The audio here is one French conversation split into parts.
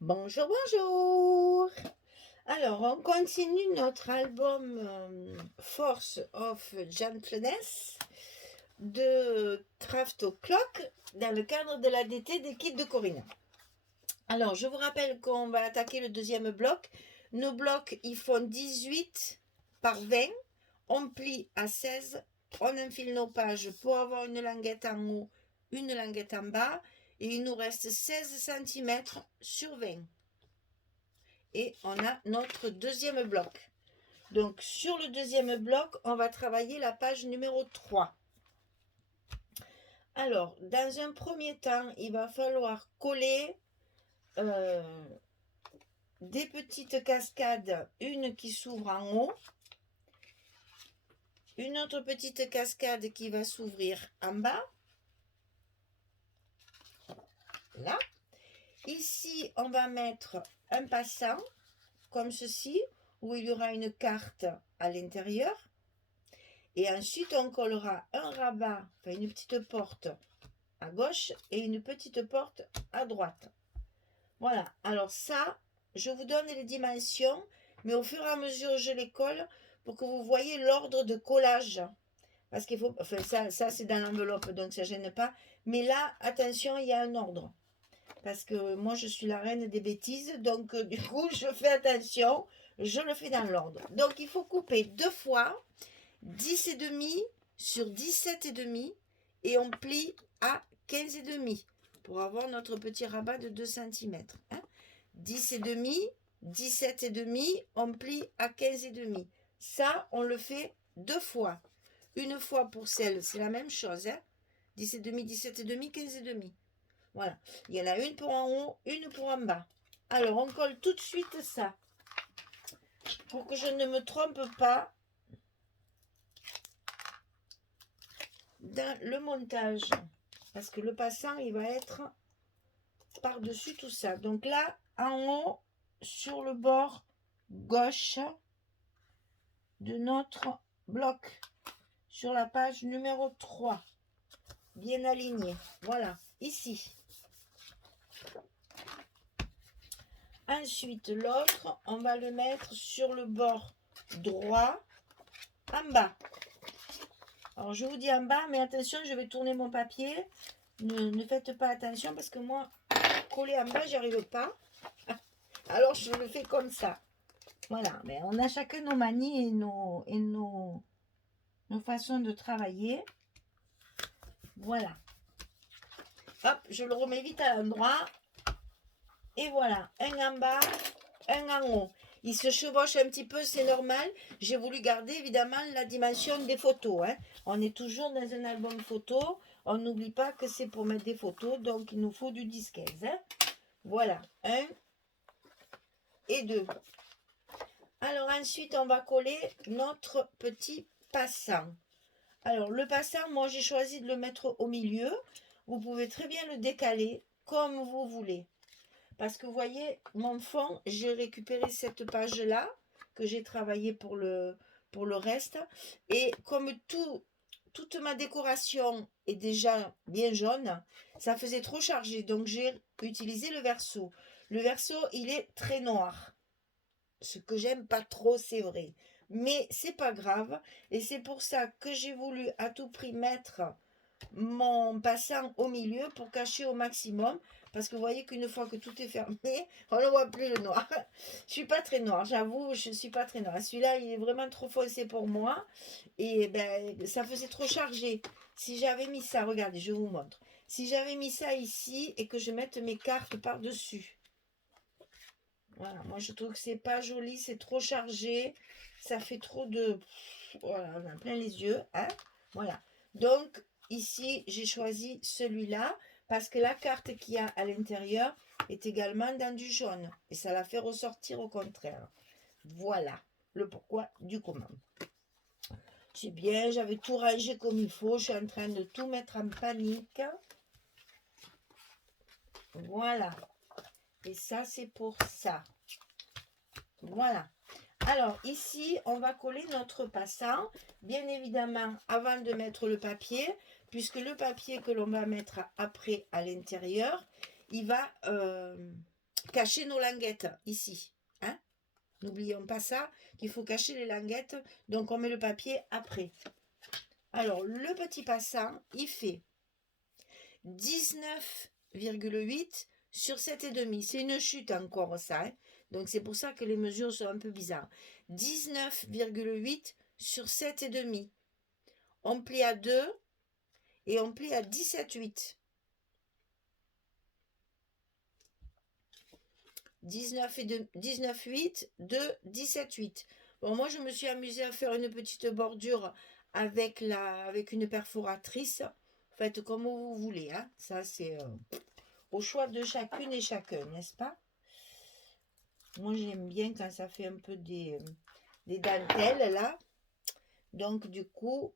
Bonjour, bonjour. Alors, on continue notre album Force of Gentleness de Craft O'Clock dans le cadre de l'ADT des kits de Corinne. Alors, je vous rappelle qu'on va attaquer le deuxième bloc. Nos blocs, ils font 18 par 20. On plie à 16. On enfile nos pages pour avoir une languette en haut, une languette en bas. Et il nous reste 16 cm sur 20. Et on a notre deuxième bloc. Donc sur le deuxième bloc, on va travailler la page numéro 3. Alors, dans un premier temps, il va falloir coller des petites cascades, une qui s'ouvre en haut, une autre petite cascade qui va s'ouvrir en bas. Là. Ici, on va mettre un passant, comme ceci, où il y aura une carte à l'intérieur. Et ensuite, on collera un rabat, enfin une petite porte à gauche et une petite porte à droite. Voilà. Alors ça, je vous donne les dimensions, mais au fur et à mesure, je les colle pour que vous voyez l'ordre de collage. Parce qu'il faut, enfin ça c'est dans l'enveloppe, donc ça ne gêne pas. Mais là, attention, il y a un ordre. Parce que moi, je suis la reine des bêtises, donc du coup, je fais attention, je le fais dans l'ordre. Donc, il faut couper 2 fois 10,5 sur 17,5 et on plie à 15,5 pour avoir notre petit rabat de 2 cm. 10,5, 17,5, on plie à 15,5. Ça, on le fait 2 fois. Une fois pour celle, c'est la même chose. 10,5, 17,5, 15,5. Voilà. Il y en a une pour en haut, une pour en bas. Alors, on colle tout de suite ça. Pour que je ne me trompe pas dans le montage. Parce que le passant, il va être par-dessus tout ça. Donc là, en haut, sur le bord gauche de notre bloc, sur la page numéro 3, bien aligné. Voilà, ici. Ensuite, l'autre, on va le mettre sur le bord droit, en bas. Alors, je vous dis en bas, mais attention, je vais tourner mon papier. Ne faites pas attention parce que moi, coller en bas, j'y arrive pas. Alors, je le fais comme ça. Voilà, mais on a chacun nos manies et nos façons de travailler. Voilà. Hop, je le remets vite à l'endroit. Et voilà, un en bas, un en haut. Il se chevauche un petit peu, c'est normal. J'ai voulu garder évidemment la dimension des photos. On est toujours dans un album photo. On n'oublie pas que c'est pour mettre des photos, donc il nous faut du 10-15. Voilà, 1 et 2. Alors ensuite, on va coller notre petit passant. Alors le passant, moi j'ai choisi de le mettre au milieu. Vous pouvez très bien le décaler comme vous voulez. Parce que vous voyez, mon fond, j'ai récupéré cette page-là que j'ai travaillé pour le reste. Et comme toute ma décoration est déjà bien jaune, ça faisait trop chargé. Donc j'ai utilisé le verso. Le verso, il est très noir. Ce que j'aime pas trop, c'est vrai. Mais c'est pas grave. Et c'est pour ça que j'ai voulu à tout prix mettre mon passant au milieu pour cacher au maximum. Parce que vous voyez qu'une fois que tout est fermé, on ne voit plus le noir. Je suis pas très noire, j'avoue, je suis pas très noire. Celui-là, il est vraiment trop foncé pour moi. Et ben, ça faisait trop chargé. Si j'avais mis ça, regardez, je vous montre. Si j'avais mis ça ici et que je mette mes cartes par-dessus. Voilà, moi je trouve que c'est pas joli, c'est trop chargé. Ça fait trop de... Voilà, on a plein les yeux. Voilà. Donc, ici, j'ai choisi celui-là parce que la carte qu'il y a à l'intérieur est également dans du jaune. Et ça la fait ressortir au contraire. Voilà le pourquoi du comment. C'est bien, j'avais tout rangé comme il faut. Je suis en train de tout mettre en panique. Voilà. Et ça, c'est pour ça. Voilà. Alors, ici, on va coller notre passant. Bien évidemment, avant de mettre le papier, puisque le papier que l'on va mettre après à l'intérieur, il va cacher nos languettes ici. Hein? N'oublions pas ça, qu'il faut cacher les languettes. Donc, on met le papier après. Alors, le petit passant, il fait 19,8 sur 7,5. C'est une chute encore, ça. Hein? Donc, c'est pour ça que les mesures sont un peu bizarres. 19,8 sur 7,5. On plie à 2 et on plie à 17,8. 19,8 de 17,8. Bon, moi, je me suis amusée à faire une petite bordure avec une perforatrice. Faites comme vous voulez. Hein. Ça, c'est au choix de chacune et chacun, n'est-ce pas? Moi, j'aime bien quand ça fait un peu des dentelles, là. Donc, du coup,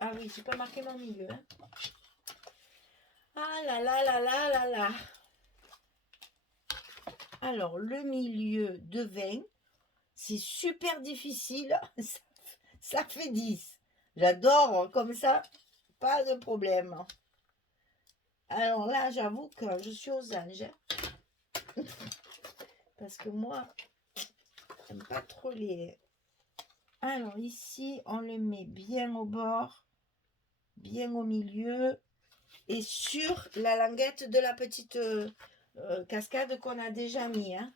ah oui, j'ai pas marqué mon milieu. Hein. Ah là là là là là là. Alors, le milieu de 20, c'est super difficile. Ça fait 10. J'adore comme ça, pas de problème. Alors là, j'avoue que je suis aux anges. Parce que moi, j'aime pas trop les... Alors ici, on le met bien au bord, bien au milieu et sur la languette de la petite cascade qu'on a déjà mis. Hein.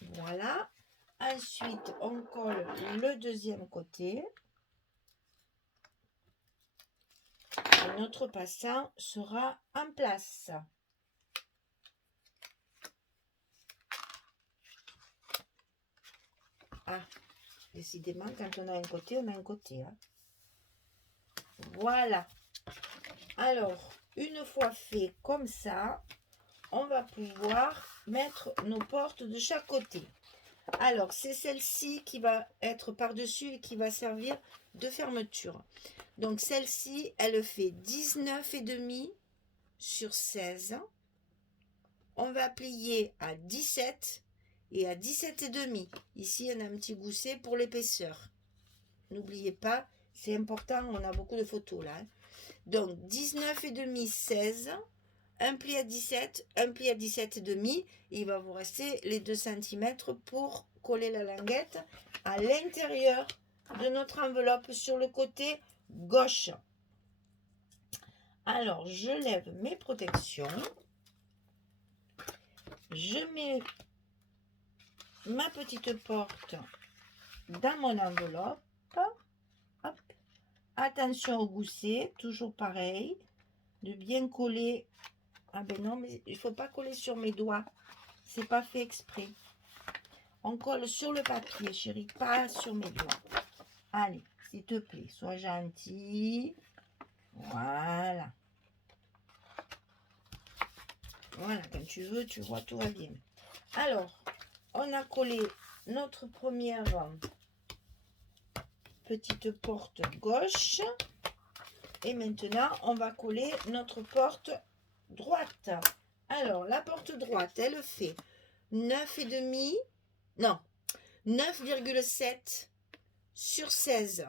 Voilà. Ensuite, on colle le deuxième côté. Et notre passant sera en place. Ah, décidément, quand on a un côté, on a un côté. Hein. Voilà. Alors, une fois fait comme ça, on va pouvoir mettre nos portes de chaque côté. Alors, c'est celle-ci qui va être par-dessus et qui va servir de fermeture. Donc, celle-ci, elle fait 19,5 sur 16. On va plier à 17 et à 17,5. Ici, on a un petit gousset pour l'épaisseur. N'oubliez pas, c'est important, on a beaucoup de photos là. Hein. Donc, 19,5, 16. Un pli à 17, un pli à 17,5. Il va vous rester les 2 cm pour coller la languette à l'intérieur de notre enveloppe sur le côté gauche. Alors, je lève mes protections. Je mets ma petite porte dans mon enveloppe. Hop. Attention au gousset, toujours pareil. De bien coller. Ah ben non, mais il ne faut pas coller sur mes doigts. C'est pas fait exprès. On colle sur le papier, chérie, pas sur mes doigts. Allez, s'il te plaît, sois gentil. Voilà. Voilà, quand tu veux, tu vois, tout va bien. Alors, on a collé notre première petite porte gauche. Et maintenant, on va coller notre porte droite. Alors, la porte droite, elle fait 9,5, non, 9,7 sur 16.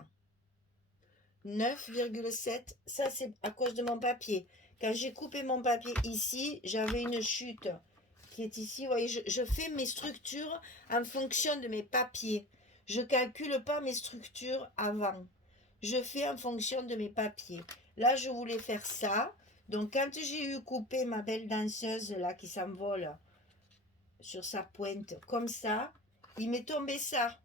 9,7, ça c'est à cause de mon papier. Quand j'ai coupé mon papier ici, j'avais une chute qui est ici. Vous voyez, je fais mes structures en fonction de mes papiers. Je ne calcule pas mes structures avant. Je fais en fonction de mes papiers. Là, je voulais faire ça. Donc, quand j'ai eu coupé ma belle danseuse là qui s'envole sur sa pointe comme ça, il m'est tombé ça.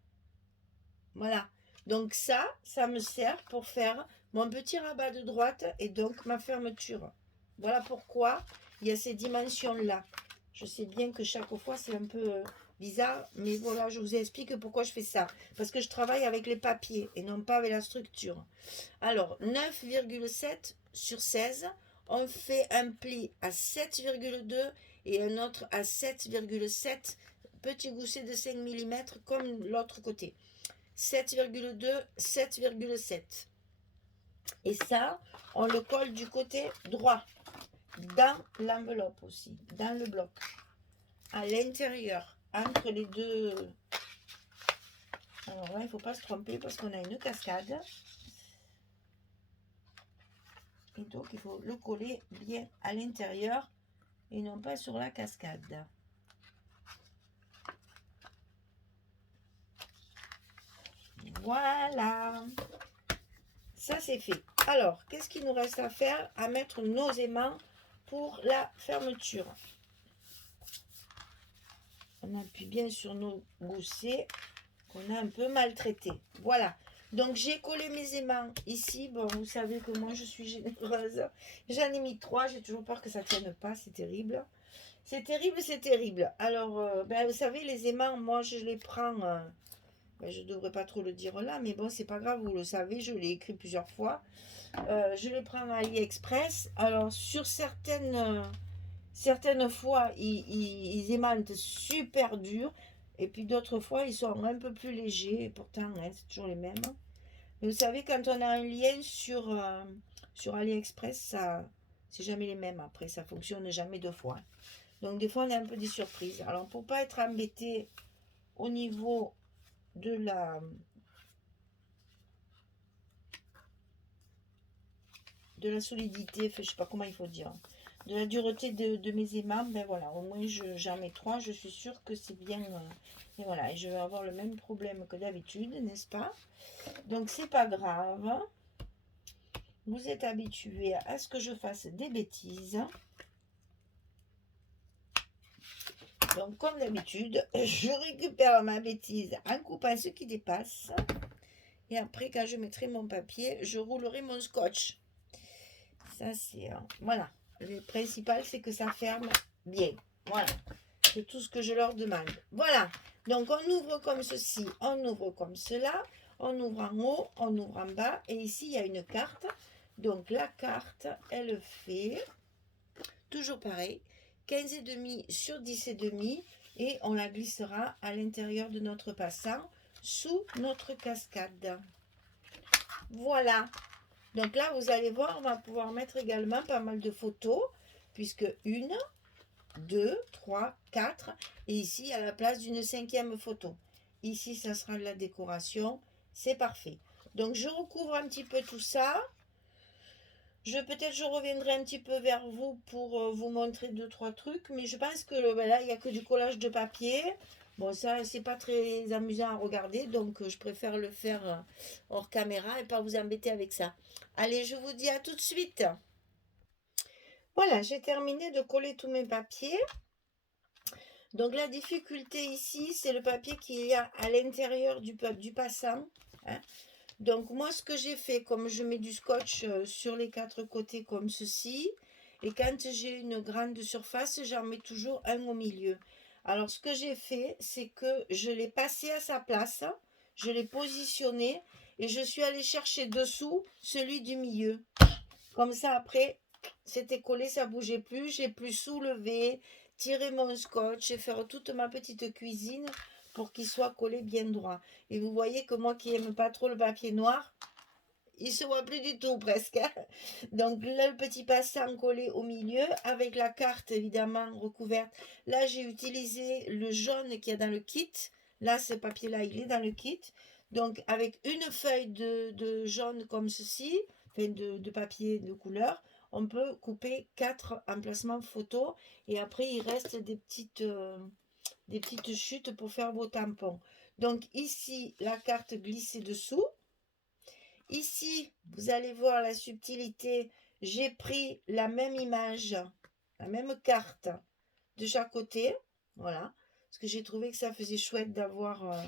Voilà. Donc ça me sert pour faire mon petit rabat de droite et donc ma fermeture. Voilà pourquoi il y a ces dimensions-là. Je sais bien que chaque fois c'est un peu bizarre, mais voilà, je vous explique pourquoi je fais ça. Parce que je travaille avec les papiers et non pas avec la structure. Alors, 9,7 sur 16, on fait un pli à 7,2 et un autre à 7,7, petit gousset de 5 mm comme l'autre côté. 7,2, 7,7. Et ça, on le colle du côté droit, dans l'enveloppe aussi, dans le bloc, à l'intérieur, entre les deux. Alors là, il ne faut pas se tromper parce qu'on a une cascade. Et donc, il faut le coller bien à l'intérieur et non pas sur la cascade. Voilà. Ça, c'est fait. Alors, qu'est-ce qu'il nous reste à faire? À mettre nos aimants pour la fermeture. On appuie bien sur nos goussets qu'on a un peu maltraités. Voilà. Donc, j'ai collé mes aimants ici. Bon, vous savez que moi, je suis généreuse. J'en ai mis 3. J'ai toujours peur que ça ne tienne pas. C'est terrible. C'est terrible, c'est terrible. Alors, ben, vous savez, les aimants, moi, je les prends... ben, je ne devrais pas trop le dire là, mais bon, c'est pas grave. Vous le savez, je l'ai écrit plusieurs fois. Je les prends à AliExpress. Alors, sur certaines fois, ils aimantent super dur. Et puis d'autres fois, ils sont un peu plus légers. Et pourtant, hein, c'est toujours les mêmes. Mais vous savez, quand on a un lien sur AliExpress, ça, c'est jamais les mêmes. Après, ça fonctionne jamais 2 fois. Donc, des fois, on a un peu des surprises. Alors, pour pas être embêté au niveau de la solidité, enfin, je sais pas comment il faut dire, de la dureté de mes aimants, ben voilà, au moins j'en mets 3, je suis sûre que c'est bien, et voilà, et je vais avoir le même problème que d'habitude, n'est-ce pas? Donc c'est pas grave, vous êtes habitués à ce que je fasse des bêtises. Donc comme d'habitude, je récupère ma bêtise en coupant ce qui dépasse, et après quand je mettrai mon papier, je roulerai mon scotch. Ça c'est, voilà. Le principal, c'est que ça ferme bien. Voilà. C'est tout ce que je leur demande. Voilà. Donc, on ouvre comme ceci, on ouvre comme cela. On ouvre en haut, on ouvre en bas. Et ici, il y a une carte. Donc, la carte, elle fait toujours pareil. 15,5 sur 10,5. Et on la glissera à l'intérieur de notre passant sous notre cascade. Voilà. Donc là, vous allez voir, on va pouvoir mettre également pas mal de photos, puisque 1, 2, 3, 4, et ici, il y a la place d'une 5e photo. Ici, ça sera de la décoration, c'est parfait. Donc, je recouvre un petit peu tout ça. Peut-être je reviendrai un petit peu vers vous pour vous montrer 2-3 trucs, mais je pense que là, il n'y a que du collage de papier. Bon, ça, c'est pas très amusant à regarder, donc je préfère le faire hors caméra et pas vous embêter avec ça. Allez, je vous dis à tout de suite. Voilà, j'ai terminé de coller tous mes papiers. Donc, la difficulté ici, c'est le papier qu'il y a à l'intérieur du passant. Hein. Donc, moi, ce que j'ai fait, comme je mets du scotch sur les 4 côtés comme ceci, et quand j'ai une grande surface, j'en mets toujours un au milieu. Alors, ce que j'ai fait, c'est que je l'ai passé à sa place, je l'ai positionné, et je suis allée chercher dessous celui du milieu. Comme ça, après, c'était collé, ça bougeait plus, j'ai plus soulevé, tiré mon scotch et faire toute ma petite cuisine pour qu'il soit collé bien droit. Et vous voyez que moi qui n'aime pas trop le papier noir, il se voit plus du tout presque. Donc là, le petit passant collé au milieu avec la carte évidemment recouverte. Là, j'ai utilisé le jaune qu'il y a dans le kit. Là, ce papier-là, il est dans le kit. Donc avec une feuille de jaune comme ceci, enfin de papier de couleur, on peut couper 4 emplacements photos. Et après, il reste des petites chutes pour faire vos tampons. Donc ici, la carte glissée dessous. Ici, vous allez voir la subtilité. J'ai pris la même image, la même carte de chaque côté. Voilà. Parce que j'ai trouvé que ça faisait chouette d'avoir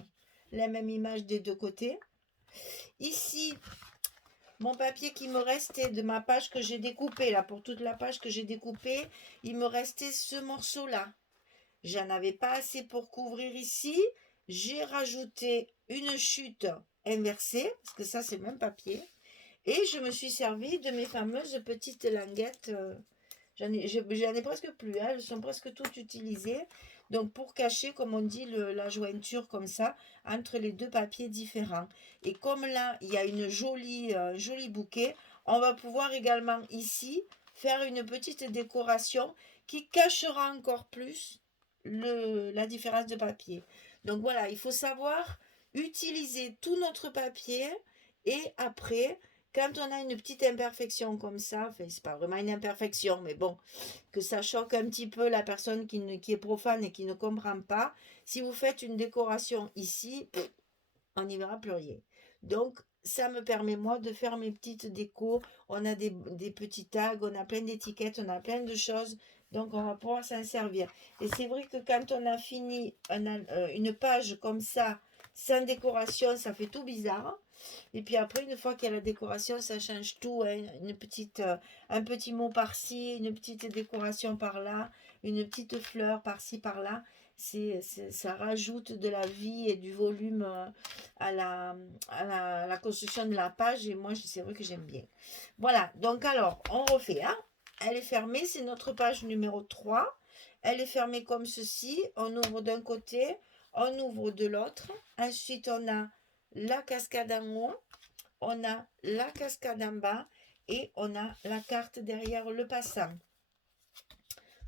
la même image des 2 côtés. Ici, mon papier qui me restait de ma page que j'ai découpée, là, pour toute la page que j'ai découpée, il me restait ce morceau-là. J'en avais pas assez pour couvrir ici. J'ai rajouté une chute inversée, parce que ça, c'est le même papier. Et je me suis servi de mes fameuses petites languettes. J'en ai presque plus, hein, elles sont presque toutes utilisées. Donc pour cacher, comme on dit, la jointure comme ça, entre les 2 papiers différents. Et comme là, il y a une joli bouquet, on va pouvoir également ici faire une petite décoration qui cachera encore plus la différence de papier. Donc voilà, il faut savoir utiliser tout notre papier et après quand on a une petite imperfection comme ça, enfin, c'est pas vraiment une imperfection, mais bon, que ça choque un petit peu la personne qui est profane et qui ne comprend pas, si vous faites une décoration ici, on n'y verra plus rien. Donc, ça me permet, moi, de faire mes petites décos. On a des petits tags, on a plein d'étiquettes, on a plein de choses. Donc, on va pouvoir s'en servir. Et c'est vrai que quand on a fini une page comme ça, sans décoration, ça fait tout bizarre. Et puis après, une fois qu'il y a la décoration, ça change tout, hein. Un petit mot par-ci, une petite décoration par-là, une petite fleur par-ci, par-là. Ça rajoute de la vie et du volume à la construction de la page. Et moi, c'est vrai que j'aime bien. Voilà, donc alors, on refait. Hein. Elle est fermée, c'est notre page numéro 3. Elle est fermée comme ceci. On ouvre d'un côté, on ouvre de l'autre. Ensuite, on a la cascade en haut, on a la cascade en bas et on a la carte derrière le passant.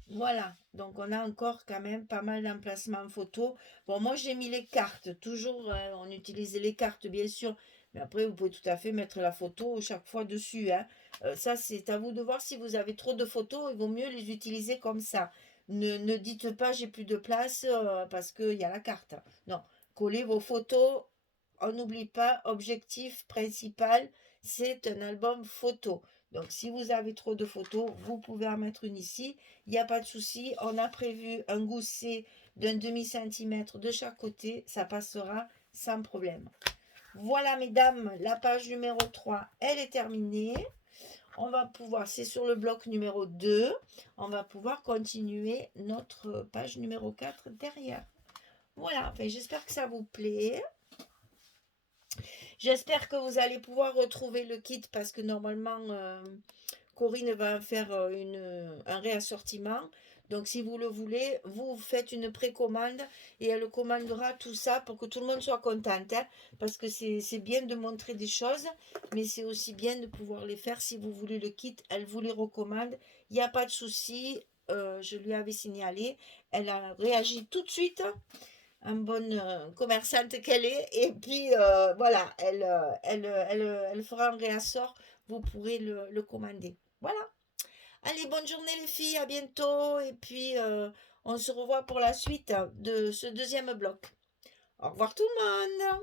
Voilà, donc on a encore quand même pas mal d'emplacements photo. Bon, moi j'ai mis les cartes, toujours on utilise les cartes bien sûr, mais après vous pouvez tout à fait mettre la photo chaque fois dessus. Hein. Ça c'est à vous de voir si vous avez trop de photos, il vaut mieux les utiliser comme ça. Ne dites pas j'ai plus de place parce qu'il y a la carte. Non, collez vos photos. On n'oublie pas, objectif principal, c'est un album photo. Donc si vous avez trop de photos, vous pouvez en mettre une ici. Il n'y a pas de souci. On a prévu un gousset d'un demi-centimètre de chaque côté. Ça passera sans problème. Voilà, mesdames, la page numéro 3, elle est terminée. On va pouvoir, c'est sur le bloc numéro 2, on va pouvoir continuer notre page numéro 4 derrière. Voilà, enfin, j'espère que ça vous plaît. J'espère que vous allez pouvoir retrouver le kit parce que normalement, Corinne va faire un réassortiment. Donc, si vous le voulez, vous faites une précommande et elle commandera tout ça pour que tout le monde soit content. Hein, parce que c'est bien de montrer des choses, mais c'est aussi bien de pouvoir les faire. Si vous voulez le kit, elle vous les recommande. Il n'y a pas de souci. Je lui avais signalé. Elle a réagi tout de suite en bonne commerçante qu'elle est. Et puis, voilà, elle fera un réassort. Vous pourrez le commander. Voilà. Allez, bonne journée les filles, à bientôt. Et puis, on se revoit pour la suite de ce deuxième bloc. Au revoir tout le monde.